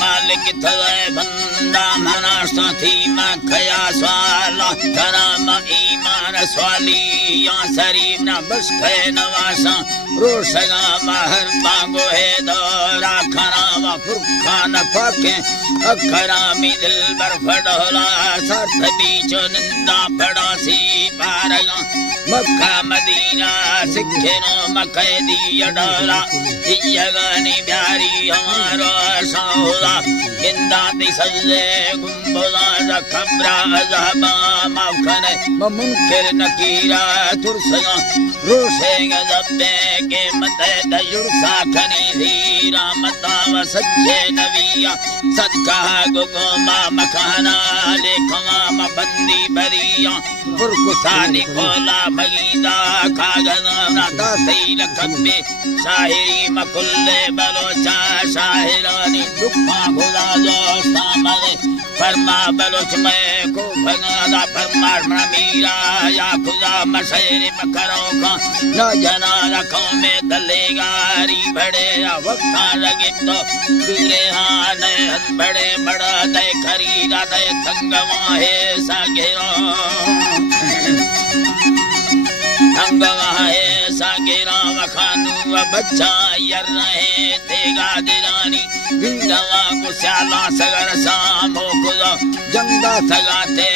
मालिक थवे बंदा मना साथी में खया सवाला करम ईमान स्वाली या शरीफ ना बस थे नवासा रोशगा महर बांगो है दौरा खरावा फुरखा न फाके अखरा में दिल बर फडोला साथ बीच निंदा पड़ोसी पारगा मक्का मदीना सिखनो मकैदी डोला जियगनी प्यारी हमारो साहुला गिंदा दी सजे गुंबदा खबरा अजहबा माखने मुनकिर नकीरा तुरसगा रोशेगा जब्बे के मते दयुरसा खनी धीरा मता व सच्चे नबिया सदका गुगमा मखाना लेखवा बंदी बरिया पुरकुसानी खोला मगीदा कागज़ा दासी लखबे शाहिरी मकुल्ले बलोचा शाहिरानी दुखा खुदा दोस्ता मरे फरमा बलोच में को भगादा फरमा मीरा या खुदा मशहर मकरो का न जना रखों में दलेगारी बड़े वक्ता लगे तो दूरे हान बड़े बड़ा दे खरीदा दे तंगवा है सागेरो तंगवा है सागेरा वखानू बच्चा यर रहे देगा दिरानी बिंदवा को स्याला सगर सामो खुदा जंगा सगाते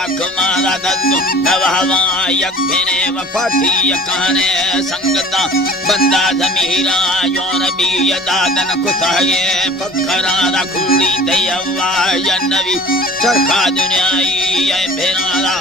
आखमारा दल्लो नवहवा यक्ने वफाती यकाने संगता बंदा जमीरा यो नबी यदादन कुसाये फखरा दा खुली दयवा या नबी चरखा दुनियाई ये फेराला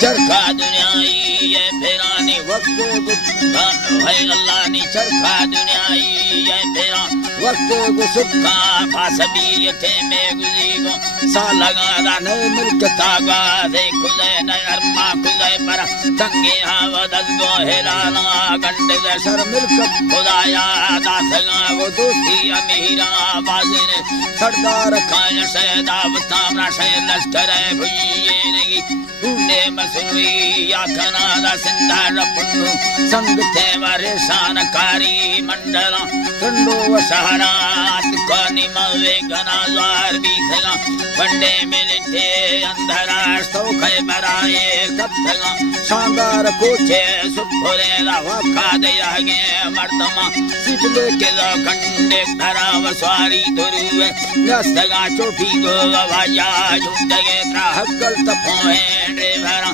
चरखा दुनियाई ये फेरानी वक्त गुस्सा है अल्लाह नी चरखा दुनियाई ये फेरा वक्त गुस्सा फासबियते में गुज़ीगो सा लगा न मिलकता गादे खुले न अरमा खुले पर तंगे हवा दल्दो हेलाना गंडे सर मिलकत खुदाया दासगा वो दोस्ती अमीरा बाज़ने सरदार खान सैदा बतामरा शहर लश्कर भुइये नहीं तूने मसूरी या कनादा सिंधा रपुन्नु संग थे वरेशान कारी मंडला कंडो वसहरात कानी मवे गनाजार भी थगा बंडे मिलते अंधरा सौखे बराए कत्थगा शानदार कोचे सुपुरे लावा खादे आगे मर्दमा सिटले के ला कंडे धरा वसवारी दुरुवे नस्तगा चोटी गो वाया जुटगे त्राहकल तपोए ड्राइवरा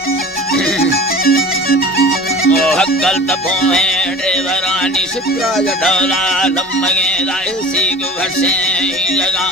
ओ हक्कल तपोए ड्राइवरानी सिक्रा जडला लम्मगे दाइसी गुवर्षे जगा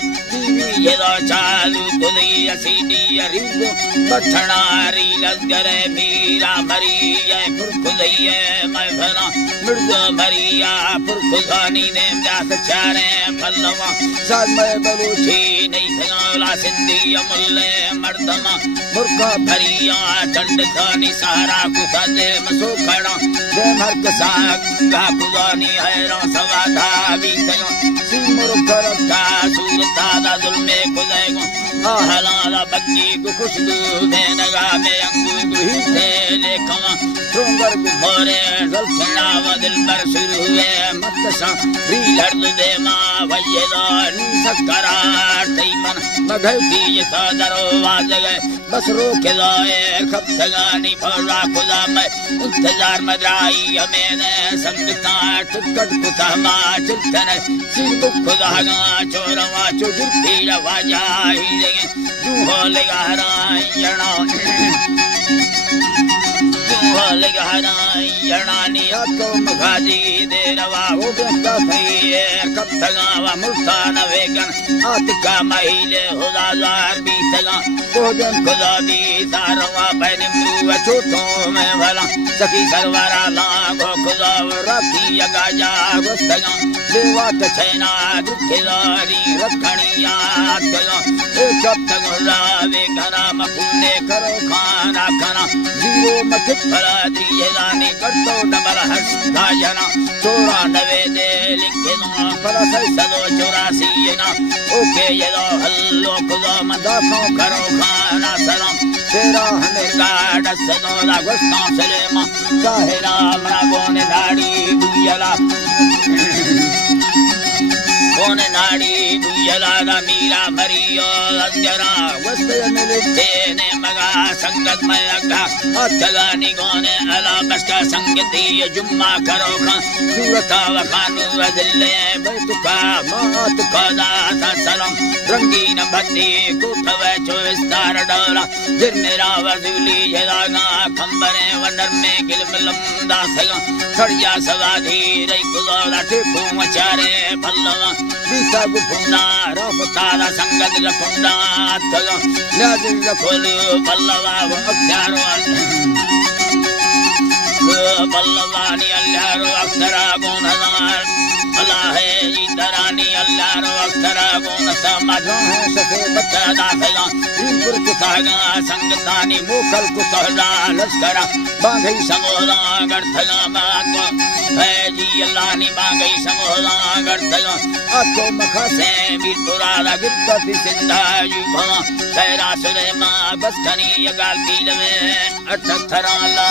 ये दो चालू दुली असीडी अरिगो पठनारी लस्करे मीरा मरिया फुरखुदैये मैं भला मृग मरिया फुरखुदानी ने जात चारे फलवा साथ में बलूची नहीं थगाला सिंधी अमुल्ले मर्दमा मुर्गा भरिया चंड खानी सारा कुसा दे मसो खड़ा दे मर्क साग गा खुदानी हैरा सवाधा भी थयो सिमर करता सूरता दा जुल्मे खुदैगो आहलाला बग्गी को खुशबू देनगा में अंगू गुहिते लेखवा सोंगर गुभोरे जलखड़ा व दिल पर शुरू हुए मतसा री लर्द दे मां वयदा नी सकरा तैमन मघलती ये सादरो वाजगे बस रोके जाए खपसगानी फरा खुदा में इंतजार मदराई हमें संगता टुकट कुतमा चितन सिर खुदा गा चोरवा चुगिर पीड़ा वाजा ही जगे दूहो लगा रायणा दूहो लगा रायणा निया तो मगाजी दे रवा वो बेटा थई कब तगावा मुल्तान वेगन आतिका महिले हुदाजार भी तगा कोजन खुदा भी सारवा पैन मुआ छोटो में भला सखी सरवरा लागो खुदा रखी यगा जा गुस्तगा देवा तछैना दुखिदारी रखणिया तगा एक तगला वे घना मकुने करो खाना खाना जीरो मत फला दिए जाने करतो डबल हर्ष गाजना 94 दे लिखे ना फला सदो 84 ना ओके ये दो हल्लो खुदा मदा को करो खाना सलाम शेरा हमें गाड़ सदोला गुस्ता सलेमा साहिरा मरागोन नाड़ी बुयला कौन नाड़ी बुयला दा मीरा मरियो अजरा वस्ते मिलते ने मगा संगत में अगा अतगानी गोने अला बस्का संगति जुम्मा करो खान सूरता वखानु वदिले बैतुका मात कदा सलम रंगीन भट्टी कुठवे चो विस्तार डोला जिरमेरा वजूली जदागा खंबरे वनर में गिलमलम दासगा खड़िया सवाधी रई कुलोदा टिपू मचारे पल्लवा बीसा गुफुंदा रफतादा संगत लखुंदा तलो नाजिल लखोलु पल्लवा व अख्यारो पल्लवानी अल्लाहरो अक्षरा गुण हजार अल्लाह है इतरानी अल्लाहरो अक्षरा गुण समाजो है सफे बच्चा दाखला इंपुर कुसागा संगतानी मुकल कुसहला लश्करा बांगई समोला गर्थला माको है जी अल्लाह नी बांगई समोला गर्थला आको मखसे मीरपुरा गिद्दती सिंधा युभवा सैरा सुलेमा बसखनी यगाल पीलवे अठथरा ला